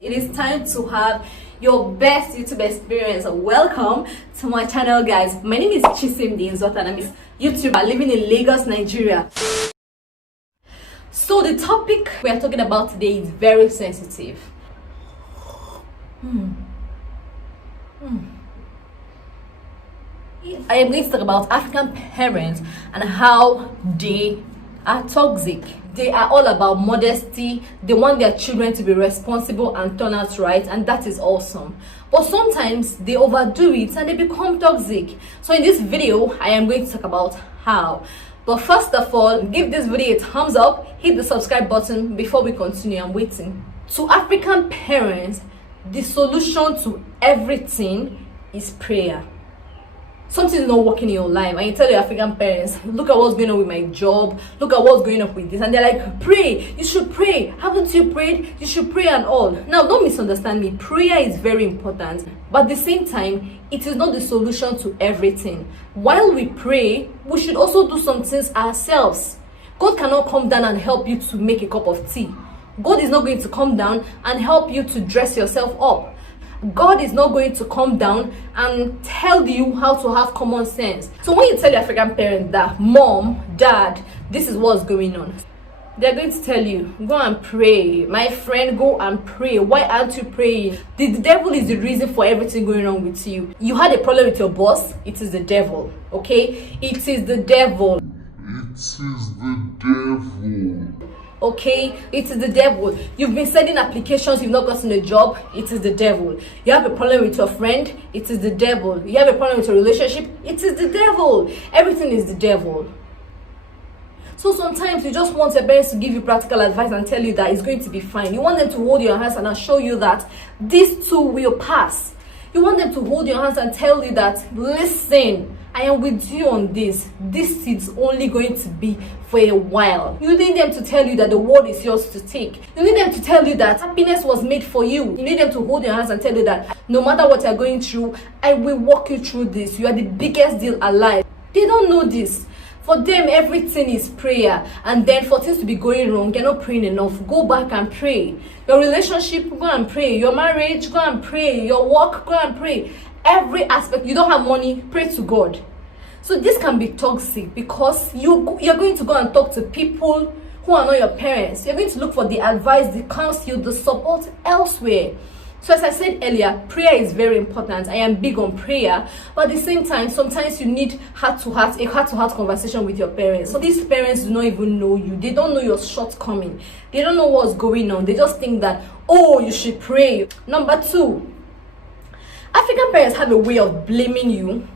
It is time to have your best YouTube experience. Welcome to my channel, guys. My name is Chisimdi Nzotta and I'm a YouTuber living in Lagos, Nigeria. So the topic we are talking about today is very sensitive. I am going to talk about African parents and how they are toxic. They are all about modesty. They want their children to be responsible and turn out right, and that is awesome. But sometimes they overdo it and they become toxic. So in this video, I am going to talk about how. But first of all, give this video a thumbs up, hit the subscribe button before we continue. I'm waiting. To African parents, the solution to everything is prayer. Something is not working in your life and you tell your African parents, look at what's going on with my job, look at what's going on with this, and they're like, pray, you should pray, haven't you prayed, you should pray and all. Now don't misunderstand me, prayer is very important, but at the same time it is not the solution to everything. While we pray, we should also do some things ourselves. God cannot come down and help you to make a cup of tea. God is not going to come down and help you to dress yourself up. God is not going to come down and tell you how to have common sense. So when you tell your African parents that, mom, dad, this is what's going on, they're going to tell you, go and pray. My friend, go and pray. Why aren't you praying? The devil is the reason for everything going on with you. You had a problem with your boss, it is the devil, okay? It is the devil. It is the devil. Okay, it is the devil. You've been sending applications, you've not gotten a job, it is the devil. You have a problem with your friend, it is the devil. You have a problem with your relationship, it is the devil. Everything is the devil. So sometimes you just want your parents to give you practical advice and tell you that it's going to be fine. You want them to hold your hands and assure you that this too will pass. You want them to hold your hands and tell you that, listen, I am with you on this. This is only going to be for a while. You need them to tell you that the world is yours to take. You need them to tell you that happiness was made for you. You need them to hold your hands and tell you that no matter what you're going through, I will walk you through this. You are the biggest deal alive. They don't know this. For them, everything is prayer. And then for things to be going wrong, you're not praying enough. Go back and pray. Your relationship, go and pray. Your marriage, go and pray. Your work, go and pray. Every aspect. You don't have money, pray to God. So this can be toxic because you're going to go and talk to people who are not your parents. You're going to look for the advice, the counsel, the support elsewhere. So as I said earlier, prayer is very important. I am big on prayer, but at the same time, sometimes you need a heart-to-heart conversation with your parents. So these parents do not even know you. They don't know your shortcoming. They don't know what's going on. They just think that, oh, you should pray. Number two, African parents have a way of blaming you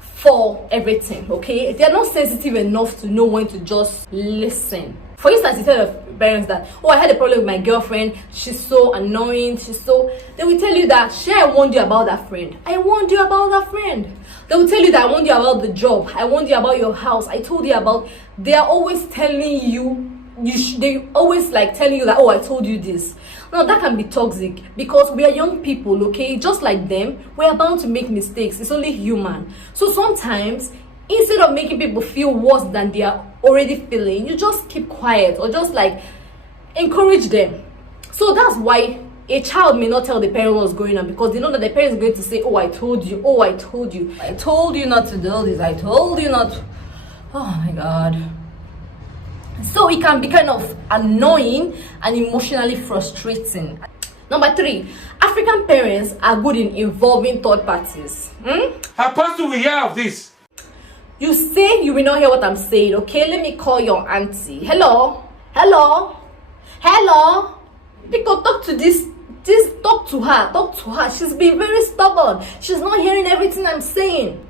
for everything, okay? They are not sensitive enough to know when to just listen. For instance, you tell your parents that, oh, I had a problem with my girlfriend, she's so annoying, they will tell you that, I warned you about that friend. I warned you about that friend. They will tell you that I warned you about the job, I warned you about your house, I told you about, they are always telling you, they always like telling you that, oh, I told you this. Now that can be toxic because we are young people, okay? Just like them, we are bound to make mistakes. It's only human. So sometimes, instead of making people feel worse than they are already feeling, you just keep quiet or just like encourage them. So that's why a child may not tell the parent what's going on because they know that the parent is going to say, oh, I told you, oh, I told you, I told you not to do this, I told you not to. Oh my God. So it can be kind of annoying and emotionally frustrating. Number three, African parents are good in involving third parties. How fast do we hear of this? You say you will not hear what I'm saying, okay? Let me call your auntie. Hello? Hello? Hello? Because talk to talk to her. She's been very stubborn. She's not hearing everything I'm saying.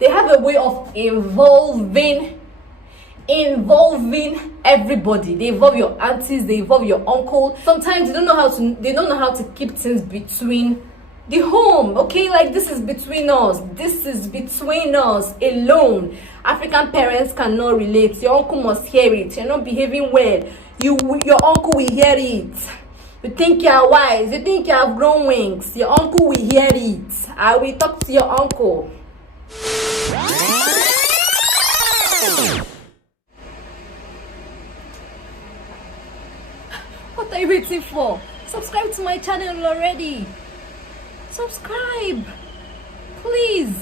They have a way of involving everybody. They involve your aunties, they involve your uncle. Sometimes they don't know how to keep things between the home, okay? Like, this is between us alone. African parents cannot relate. Your uncle must hear it. You're not behaving well, your uncle will hear it. You think you are wise, you think you have grown wings, your uncle will hear it. I will talk to your uncle. What are you waiting for? Subscribe to my channel already. Subscribe, please.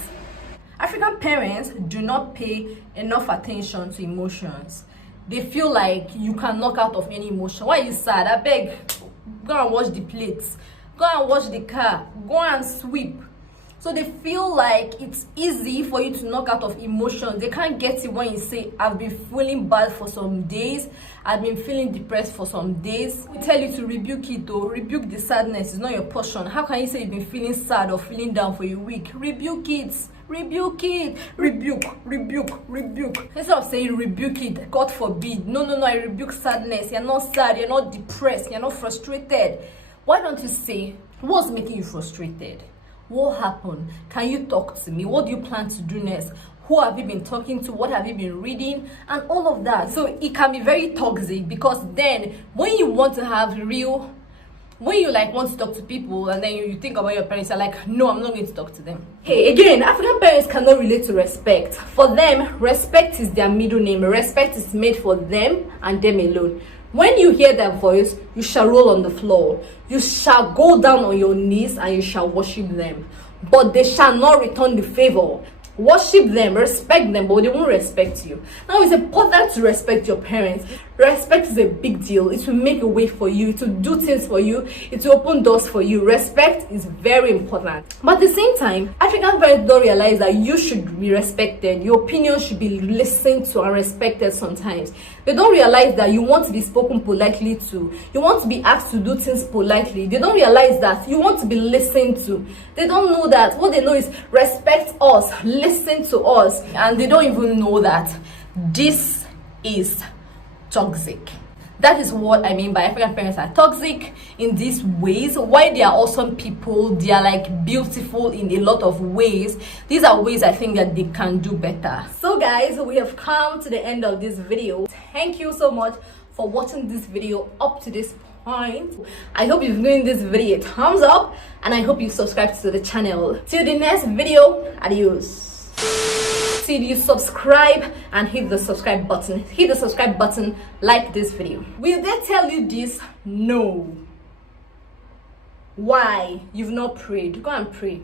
African parents do not pay enough attention to emotions. They feel like you can knock out of any emotion. Why are you sad? I beg, go and wash the plates, go and wash the car, go and sweep. So they feel like it's easy for you to knock out of emotions. They can't get it when you say, I've been feeling bad for some days, I've been feeling depressed for some days. We tell you to rebuke it, though. Rebuke the sadness. It's not your portion. How can you say you've been feeling sad or feeling down for a week? Rebuke it. Rebuke it. Rebuke. Instead of saying rebuke it, God forbid. No, I rebuke sadness. You're not sad, you're not depressed, you're not frustrated. Why don't you say, what's making you frustrated? What happened? Can you talk to me? What do you plan to do next? Who have you been talking to? What have you been reading? And all of that. So it can be very toxic, because then when you want to have when you want to talk to people and then you think about your parents, you're like, no, I'm not going to talk to them. Hey, again, African parents cannot relate to respect. For them, respect is their middle name. Respect is made for them and them alone. When you hear their voice, you shall roll on the floor. You shall go down on your knees and you shall worship them. But they shall not return the favor. Worship them, respect them, but they won't respect you. Now, it's important to respect your parents. Respect is a big deal. It will make a way for you. It will do things for you. It will open doors for you. Respect is very important. But at the same time, African parents don't realize that you should be respected. Your opinion should be listened to and respected sometimes. They don't realize that you want to be spoken politely to. You want to be asked to do things politely. They don't realize that you want to be listened to. They don't know that. What they know is respect us, listen to us. And they don't even know that this is toxic. That is what I mean by African parents are toxic in these ways. Why they are awesome people, they are beautiful in a lot of ways. These are ways I think that they can do better. So guys, we have come to the end of this video. Thank you so much for watching this video up to this point. I hope you've given this video a thumbs up and I hope you subscribe to the channel. Till the next video, adios. Till you subscribe and hit the subscribe button. Hit the subscribe button, like this video. Will they tell you this? No. Why? You've not prayed. Go and pray.